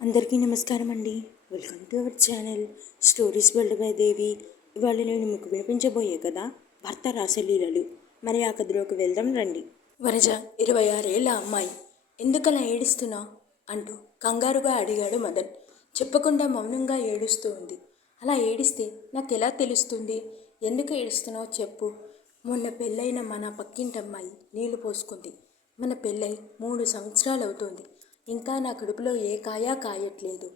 అందరికీ నమస్కారం అండి. Welcome to our channel stories world by Devi. ఇవాళ నేను మీకు వినిపించబోయే కదా భర్త రాసలీలలు. మరి ఆ కథలోకి వెళ్దాం రండి. వనజ 26 ఏళ్ల అమ్మాయి. ఎందుకలా ఏడుస్తున్నా అంటూ కంగారుగా అడిగాడు మదన్. చెప్పకుండా మౌనంగా ఏడుస్తూ ఉంది. అలా ఏడిస్తే నాకెలా తెలుస్తుంది? ఎందుకు ఏడుస్తున్నావు చెప్పు. మొన్న పెళ్ళైన మన పక్కింటమ్మాయి నీళ్లు పోసుకుంది. మన పెళ్ళై 3 సంవత్సరాలు అవుతోంది. ఇంకా నా కడుపులో ఏ కాయా కాయట్లేదు.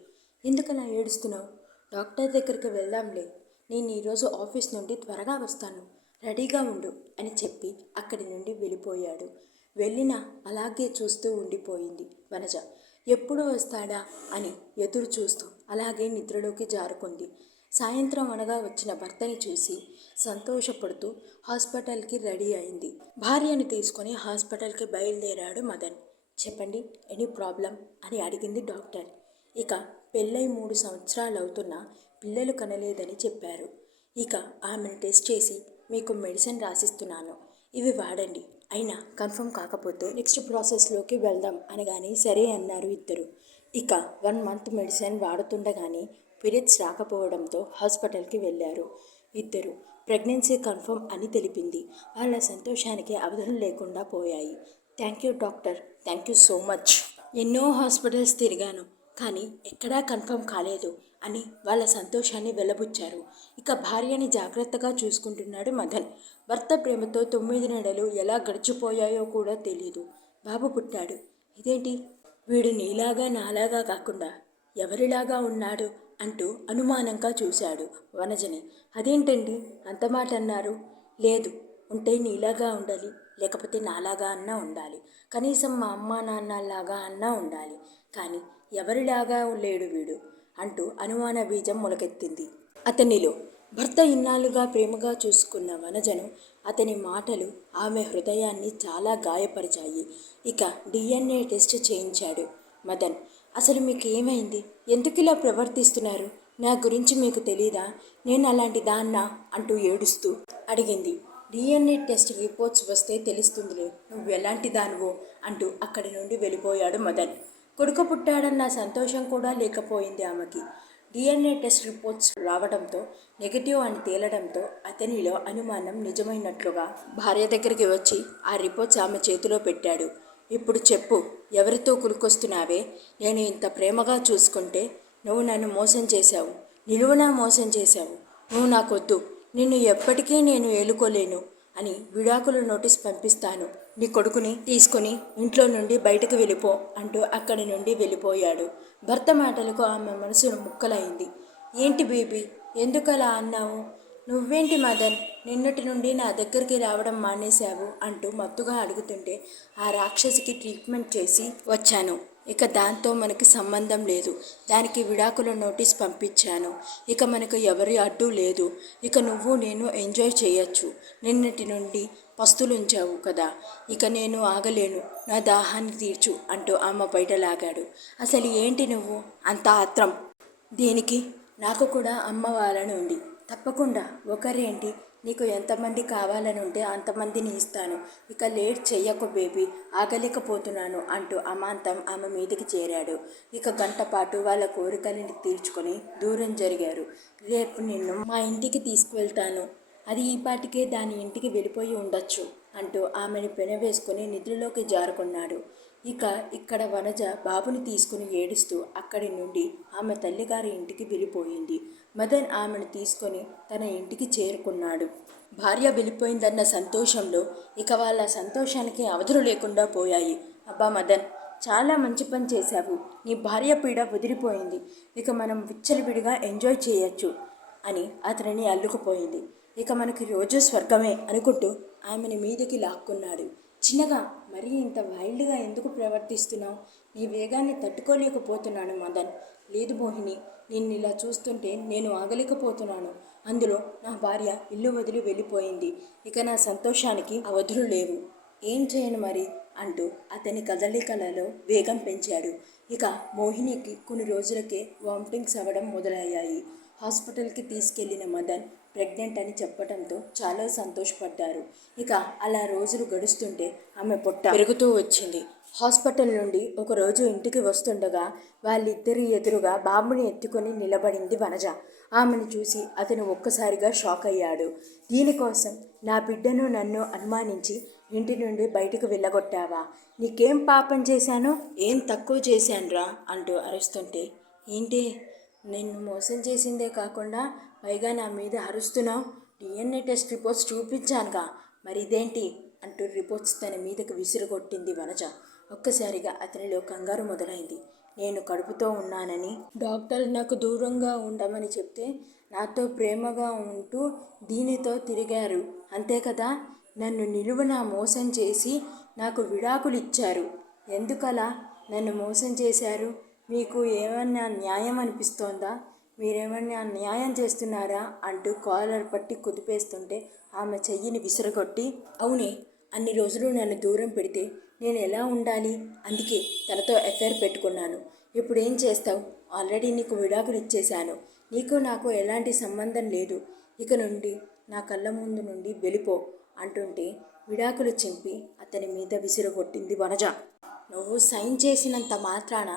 ఎందుకలా ఏడుస్తున్నావు? డాక్టర్ దగ్గరికి వెళ్దాంలే. నేను ఈరోజు ఆఫీస్ నుండి త్వరగా వస్తాను, రెడీగా ఉండు అని చెప్పి అక్కడి నుండి వెళ్ళిపోయాడు. వెళ్ళినా అలాగే చూస్తూ ఉండిపోయింది వనజ. ఎప్పుడు వస్తాడా అని ఎదురు చూస్తూ అలాగే నిద్రలోకి జారుకుంది. సాయంత్రం అనగా వచ్చిన భర్తని చూసి సంతోషపడుతూ హాస్పిటల్కి రెడీ అయింది. భార్యను తీసుకొని హాస్పిటల్కి బయలుదేరాడు మదన్. చెప్పండి, ఎనీ ప్రాబ్లం అని అడిగింది డాక్టర్. ఇక పెళ్ళై 3 సంవత్సరాలు అవుతున్నా పిల్లలు కనలేదని చెప్పారు. ఇక ఆమెను టెస్ట్ చేసి మీకు మెడిసిన్ రాసిస్తున్నాను, ఇవి వాడండి, అయినా కన్ఫర్మ్ కాకపోతే నెక్స్ట్ ప్రాసెస్లోకి వెళ్దాం అనగానే సరే అన్నారు ఇద్దరు. ఇక 1 మంత్ మెడిసిన్ వాడుతుండగానే పీరియడ్స్ రాకపోవడంతో హాస్పిటల్కి వెళ్ళారు ఇద్దరు. ప్రెగ్నెన్సీ కన్ఫర్మ్ అని తెలిపింది. వాళ్ళ సంతోషానికి అవధులు లేకుండా పోయాయి. Thank you doctor, thank you so much. ఎన్నో హాస్పిటల్స్ తిరిగాను కానీ ఎక్కడా కన్ఫర్మ్ కాలేదు అని వాళ్ళ సంతోషాన్ని వెలబుచ్చారు. ఇక భార్యని జాగ్రత్తగా చూసుకుంటున్నాడు మదన్. భర్త ప్రేమతో 9 నెలలు ఎలా గడిచిపోయాయో కూడా తెలీదు. బాబు పుట్టాడు. ఇదేంటి, వీడు నీలాగా నాలాగా కాకుండా ఎవరిలాగా ఉన్నాడు అంటూ అనుమానంగా చూశాడు వనజని. అదేంటండి అంత మాట అన్నారు? లేదు, ఉంటే నీలాగా ఉండాలి, లేకపోతే నాలాగా అన్నా ఉండాలి, కనీసం మా అమ్మ నాన్నలాగా అన్నా ఉండాలి, కానీ ఎవరిలాగా లేడు వీడు అంటూ అనుమాన బీజం మొలకెత్తింది అతనిలో. భర్త ఇన్నాళ్ళుగా ప్రేమగా చూసుకున్న వనజను అతని మాటలు ఆమె హృదయాన్ని చాలా గాయపరిచాయి. ఇక DNA టెస్ట్ చేయించాడు మదన్. అసలు మీకు ఏమైంది? ఎందుకు ఇలా ప్రవర్తిస్తున్నారు? నా గురించి మీకు తెలీదా? నేను అలాంటి దాన్నా అంటూ ఏడుస్తూ అడిగింది. DNA టెస్ట్ రిపోర్ట్స్ వస్తే తెలుస్తుందిలే నువ్వు ఎలాంటి దానివో అంటూ అక్కడి నుండి వెళ్ళిపోయాడు మదన్. కొడుకు పుట్టాడన్న సంతోషం కూడా లేకపోయింది ఆమెకి. DNA టెస్ట్ రిపోర్ట్స్ రావడంతో నెగటివ్ అని తేలడంతో అతనిలో అనుమానం నిజమైనట్లుగా భార్య దగ్గరికి వచ్చి ఆ రిపోర్ట్స్ ఆమె చేతిలో పెట్టాడు. ఇప్పుడు చెప్పు, ఎవరితో కులుకొస్తున్నావే? నేను ఇంత ప్రేమగా చూసుకుంటే నువ్వు నన్ను మోసం చేశావు, నిలువునా మోసం చేశావు. నువ్వు నాకొద్దు, నిన్ను ఎప్పటికీ నేను ఏలుకోలేను అని విడాకుల నోటీస్ పంపిస్తాను. నీ కొడుకుని తీసుకుని ఇంట్లో నుండి బయటకు వెళ్ళిపో అంటూ అక్కడి నుండి వెళ్ళిపోయాడు. భర్త మాటలకు ఆమె మనసు ముక్కలైంది. ఏంటి బేబీ, ఎందుకలా అన్నావు? నువ్వేంటి మదన్, నిన్నటి నుండి నా దగ్గరికి రావడం మానేశావు అంటూ మత్తుగా అడుగుతుంటే ఆ రాక్షసికి ట్రీట్మెంట్ చేసి వచ్చాను. ఇక దాంతో మనకి సంబంధం లేదు. దానికి విడాకుల నోటీస్ పంపించాను. ఇక మనకు ఎవరి అడ్డు లేదు. ఇక నువ్వు నేను ఎంజాయ్ చేయొచ్చు. నిన్నటి నుండి పస్తులుంచావు కదా, ఇక నేను ఆగలేను, నా దాహాన్ని తీర్చు అంటూ ఆమె బయట లాగాడు. అసలు ఏంటి నువ్వు అంత ఆత్రం? దేనికి? నాకు కూడా అమ్మ వాళ్ళని ఉంది. తప్పకుండా, ఒకరేంటి, నీకు ఎంతమంది కావాలని ఉంటే అంతమందిని ఇస్తాను. ఇక లేట్ చెయ్యకు బేబీ, ఆగలేకపోతున్నాను అంటూ అమాంతం ఆమె మీదికి చేరాడు. ఇక గంట పాటు వాళ్ళ కోరికలని తీర్చుకొని దూరం జరిగారు. రేపు నిన్ను మా ఇంటికి తీసుకువెళ్తాను, అది ఈపాటికే దాని ఇంటికి వెళ్ళిపోయి ఉండొచ్చు అంటూ ఆమెను పెనవేసుకుని నిద్రలోకి జారుకున్నాడు. ఇక ఇక్కడ వనజ బాబుని తీసుకుని ఏడుస్తూ అక్కడి నుండి ఆమె తల్లిగారి ఇంటికి వెళ్ళిపోయింది. మదన్ ఆమెను తీసుకొని తన ఇంటికి చేరుకున్నాడు. భార్య వెళ్ళిపోయిందన్న సంతోషంలో ఇక వాళ్ళ సంతోషానికి అవధులు లేకుండా పోయాయి. అబ్బా మదన్, చాలా మంచి పని చేశావు. నీ భార్య పీడ వదిలిపోయింది. ఇక మనం విచ్చలవిడిగా ఎంజాయ్ చేయొచ్చు అని అతనిని అల్లుకుపోయింది. ఇక మనకి రోజు స్వర్గమే అనుకుంటూ ఆమెను మీదకి లాక్కున్నాడు. చిన్నగా, మరీ ఇంత వైల్డ్గా ఎందుకు ప్రవర్తిస్తున్నావు? నీ వేగాన్ని తట్టుకోలేకపోతున్నాను మదన్. లేదు మోహిని, నిన్ను ఇలా చూస్తుంటే నేను ఆగలేకపోతున్నాను. అందులో నా భార్య ఇల్లు వదిలి వెళ్ళిపోయింది. ఇక నా సంతోషానికి అవధులు లేవు. ఏం చేయను మరి అంటూ అతని కదలికలలో వేగం పెంచాడు. ఇక మోహినికి కొన్ని రోజులకే వామిటింగ్స్ అవ్వడం మొదలయ్యాయి. హాస్పిటల్కి తీసుకెళ్లిన మదన్ ప్రెగ్నెంట్ అని చెప్పడంతో చాలా సంతోషపడ్డారు. ఇక అలా రోజులు గడుస్తుంటే ఆమె పొట్ట పెరుగుతూ వచ్చింది. హాస్పిటల్ నుండి ఒకరోజు ఇంటికి వస్తుండగా వాళ్ళిద్దరి ఎదురుగా బాబుని ఎత్తుకొని నిలబడింది వనజ. ఆమెను చూసి అతను ఒక్కసారిగా షాక్ అయ్యాడు. దీనికోసం నా బిడ్డను నన్ను అనుమానించి ఇంటి నుండి బయటకు వెళ్ళగొట్టావా? నీకేం పాపం చేశాను? ఏం తక్కువ చేశానురా అంటూ అరుస్తుంటే, ఏంటి నిన్ను మోసం చేసిందే కాకుండా పైగా నా మీద అరుస్తున్నావు? డిఎన్ఏ టెస్ట్ రిపోర్ట్స్ చూపించానుగా, మరి ఇదేంటి అంటూ రిపోర్ట్స్ తన మీదకు విసిరుగొట్టింది వనజ. ఒక్కసారిగా అతనిలో కంగారు మొదలైంది. నేను కడుపుతో ఉన్నానని డాక్టర్ నాకు దూరంగా ఉండమని చెప్తే నాతో ప్రేమగా ఉంటూ దీనితో తిరిగారు, అంతే కదా? నన్ను నిలువున మోసం చేసి నాకు విడాకులు ఇచ్చారు. ఎందుకలా నన్ను మోసం చేశారు? మీకు ఏమన్నా న్యాయం అనిపిస్తోందా? మీరేమన్నా న్యాయం చేస్తున్నారా అంటూ కాలర్ పట్టి కుదిపేస్తుంటే ఆమె చెయ్యిని విసిరగొట్టి, అవునే, అన్ని రోజులు నన్ను దూరం పెడితే నేను ఎలా ఉండాలి? అందుకే తనతో ఎఫ్ఐఆర్ పెట్టుకున్నాను. ఇప్పుడు ఏం చేస్తావు? ఆల్రెడీ నీకు విడాకులు ఇచ్చేశాను. నీకు నాకు ఎలాంటి సంబంధం లేదు. ఇక నుండి నా కళ్ళ ముందు నుండి వెళ్ళిపో అంటుంటే విడాకులు చింపి అతని మీద విసిరగొట్టింది వనజ. నువ్వు సైన్ చేసినంత మాత్రాన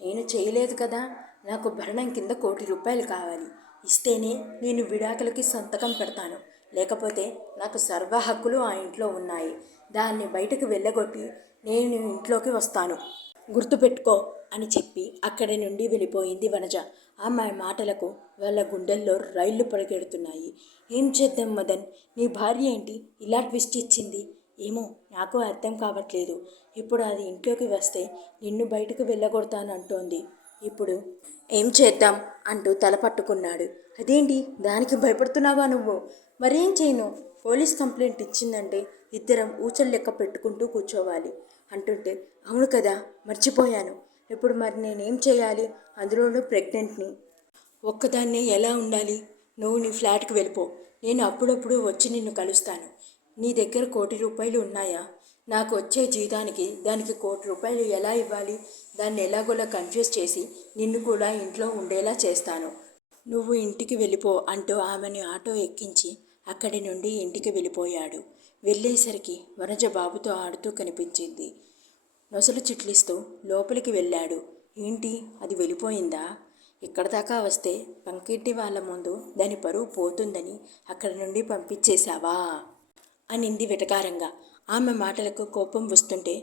నేను చేయలేదు కదా. నాకు భరణం కింద ₹1,00,00,000 కావాలి. ఇస్తేనే నేను విడాకులకి సంతకం పెడతాను. లేకపోతే నాకు సర్వ హక్కులు ఆ ఇంట్లో ఉన్నాయి. దాన్ని బయటకు వెళ్ళగొట్టి నేను ఇంట్లోకి వస్తాను, గుర్తుపెట్టుకో అని చెప్పి అక్కడి నుండి వెళ్ళిపోయింది వనజ. ఆమె మాటలకు వాళ్ళ గుండెల్లో రైళ్లు పరిగెడుతున్నాయి. ఏం చేద్దాం మదన్, నీ భార్య ఏంటి ఇలా ట్విస్ట్ ఇచ్చింది? ఏమో నాకు అర్థం కావట్లేదు. ఇప్పుడు అది ఇంట్లోకి వస్తే నిన్ను బయటకు వెళ్ళగొడతానంటోంది. ఇప్పుడు ఏం చేద్దాం అంటూ తల పట్టుకున్నాడు. అదేంటి దానికి భయపడుతున్నావా నువ్వు? మరేం చేయను, పోలీస్ కంప్లైంట్ ఇచ్చిందంటే ఇద్దరం ఊచలు లెక్క పెట్టుకుంటూ కూర్చోవాలి అంటుంటే, అవును కదా మర్చిపోయాను. ఇప్పుడు మరి నేనేం చేయాలి? అందులోనూ ప్రెగ్నెంట్ని. ఒక్కదాన్నే ఎలా ఉండాలి? నువ్వు నీ ఫ్లాట్కి వెళ్ళిపో. నేను అప్పుడప్పుడు వచ్చి నిన్ను కలుస్తాను. నీ దగ్గర ₹1,00,00,000 ఉన్నాయా? నాకు వచ్చే జీతానికి దానికి ₹1,00,00,000 ఎలా ఇవ్వాలి? దాన్ని ఎలాగోలా కన్ఫ్యూజ్ చేసి నిన్ను కూడా ఇంట్లో ఉండేలా చేస్తాను. నువ్వు ఇంటికి వెళ్ళిపో అంటూ ఆమెను ఆటో ఎక్కించి అక్కడి నుండి ఇంటికి వెళ్ళిపోయాడు. వెళ్ళేసరికి వనజ బాబుతో ఆడుతూ కనిపించింది. నొసలు చిట్లిస్తూ లోపలికి వెళ్ళాడు. ఏంటి అది వెళ్ళిపోయిందా? ఇక్కడ దాకా వస్తే పంకింటి వాళ్ళ ముందు దాని పరువు పోతుందని అక్కడి నుండి పంపించేశావా అనింది వెటకారంగా. ఆమె మాటలకు కోపం వస్తుంటే,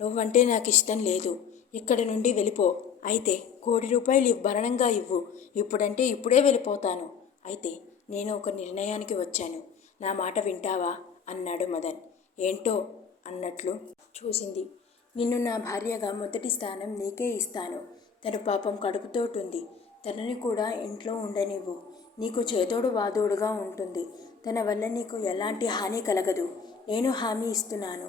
నువ్వంటే నాకు ఇష్టం లేదు, ఇక్కడి నుండి వెళ్ళిపో. అయితే ₹1,00,00,000 భరణంగా ఇవ్వు. ఇప్పుడంటే ఇప్పుడే వెళ్ళిపోతాను. అయితే నేను ఒక నిర్ణయానికి వచ్చాను. నా మాట వింటావా అన్నాడు మదన్. ఏంటో అన్నట్లు చూసింది. నిన్ను నా భార్యగా మొదటి స్థానం నీకే ఇస్తాను. తను పాపం కడుపుతోటుంది. తనని కూడా ఇంట్లో ఉండనివ్వు. నీకు చేదోడు వాదోడుగా ఉంటుంది. తన వల్ల నీకు ఎలాంటి హాని కలగదు. నేను హామీ ఇస్తున్నాను.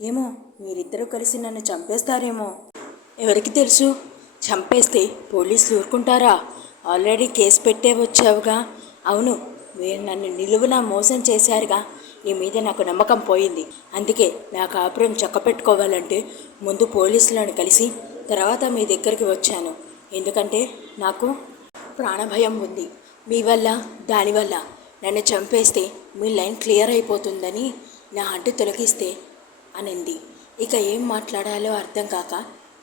ఏమో మీరిద్దరూ కలిసి నన్ను చంపేస్తారేమో. ఎవరికి తెలుసు? చంపేస్తే పోలీసులు ఊరుకుంటారా? ఆల్రెడీ కేసు పెట్టే వచ్చావుగా. అవును, మీరు నన్ను నిలువున మోసం చేశారుగా. నీ మీద నాకు నమ్మకం పోయింది. అందుకే నా కాపురం చక్కపెట్టుకోవాలంటే ముందు పోలీసులను కలిసి తర్వాత మీ దగ్గరికి వచ్చాను. ఎందుకంటే నాకు ప్రాణభయం ఉంది. మీ వల్ల దానివల్ల నన్ను చంపేస్తే మీ లైన్ క్లియర్ అయిపోతుందని నా అంటు తొలగిస్తే అనింది. ఇక ఏం మాట్లాడాలో అర్థం కాక,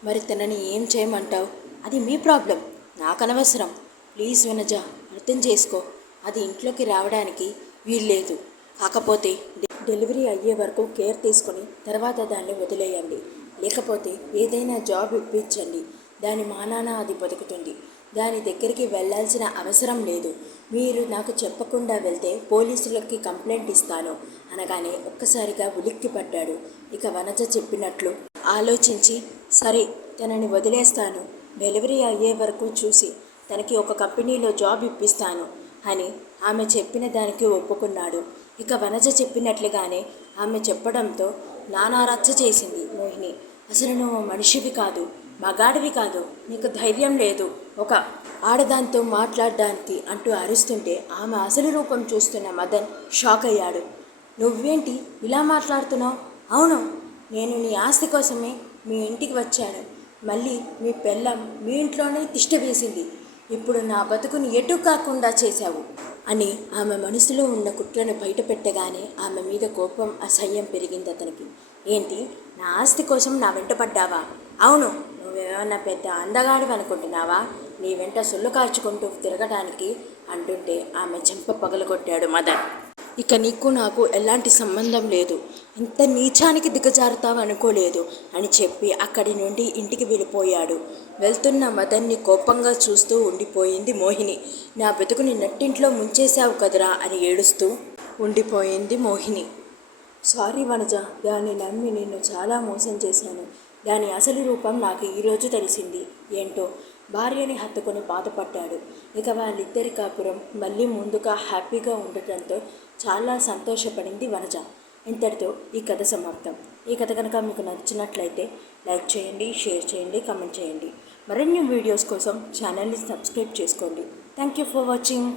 మరి తనని ఏం చేయమంటావు? అది మీ ప్రాబ్లం, నాకు అనవసరం. ప్లీజ్ వనజ, అర్థం చేసుకో. అది ఇంట్లోకి రావడానికి వీల్లేదు. కాకపోతే డెలివరీ అయ్యే వరకు కేర్ తీసుకొని తర్వాత దాన్ని వదిలేయండి. లేకపోతే ఏదైనా జాబ్ ఇప్పించండి. దాని మానాన అది బతుకుతుంది. దాని దగ్గరికి వెళ్ళాల్సిన అవసరం లేదు. మీరు నాకు చెప్పకుండా వెళ్తే పోలీసులకి కంప్లైంట్ ఇస్తాను అనగానే ఒక్కసారిగా ఉలిక్కి పడ్డాడు. ఇక వనజ చెప్పినట్లు ఆలోచించి, సరే తనని వదిలేస్తాను, డెలివరీ అయ్యే వరకు చూసి తనకి ఒక కంపెనీలో జాబ్ ఇప్పిస్తాను అని ఆమె చెప్పిన దానికి ఒప్పుకున్నాడు. ఇక వనజ చెప్పినట్లుగానే ఆమె చెప్పడంతో నానా రచ్చ చేసింది మోహిని. అసలు నువ్వు మనిషివి కాదు, మగాడివి కాదు, నీకు ధైర్యం లేదు ఒక ఆడదాంతో మాట్లాడడానికి అంటూ అరుస్తుంటే ఆమె అసలు రూపం చూస్తున్న మదన్ షాక్ అయ్యాడు. నువ్వేంటి ఇలా మాట్లాడుతున్నావు? అవును, నేను నీ ఆస్తి కోసమే మీ ఇంటికి వచ్చాను. మళ్ళీ మీ పెళ్ళం మీ ఇంట్లోనే తిష్ట వేసింది. ఇప్పుడు నా బతుకుని ఎటు కాకుండా చేశావు అని ఆమె మనసులో ఉన్న కుట్రను బయటపెట్టగానే ఆమె మీద కోపం, అసహ్యం పెరిగింది అతనికి. ఏంటి, నా ఆస్తి కోసం నా వెంట పడ్డావా? అవును, నువ్వేమన్నా పెద్ద అందగాడివి అనుకుంటున్నావా నీ వెంట సొల్లు కాచుకుంటూ తిరగటానికి అంటుంటే ఆమె చెంప పగలగొట్టాడు మదన్. ఇక నీకు నాకు ఎలాంటి సంబంధం లేదు, ఇంత నీచానికి దిగజారుతావు అనుకోలేదు అని చెప్పి అక్కడి నుండి ఇంటికి వెళ్ళిపోయాడు. వెళ్తున్న మదన్ని కోపంగా చూస్తూ ఉండిపోయింది మోహిని. నా బతుకుని నట్టింట్లో ముంచేశావు కదరా అని ఏడుస్తూ ఉండిపోయింది మోహిని. సారీ వనజ, దాన్ని నమ్మి నిన్ను చాలా మోసం చేశాను. దాని అసలు రూపం నాకు ఈరోజు తెలిసింది. ఏంటో భార్యని హత్తుకొని బాధపడ్డాడు. ఇక వాళ్ళిద్దరి కాపురం మళ్ళీ ముందుగా హ్యాపీగా ఉండటంతో చాలా సంతోషపడింది వనజ. ఇంతటితో ఈ కథ సమాప్తం. ఈ కథ కనుక మీకు నచ్చినట్లయితే లైక్ చేయండి, షేర్ చేయండి, కామెంట్ చేయండి. మరిన్ని వీడియోస్ కోసం ఛానల్ని సబ్స్క్రైబ్ చేసుకోండి. Thank you for watching.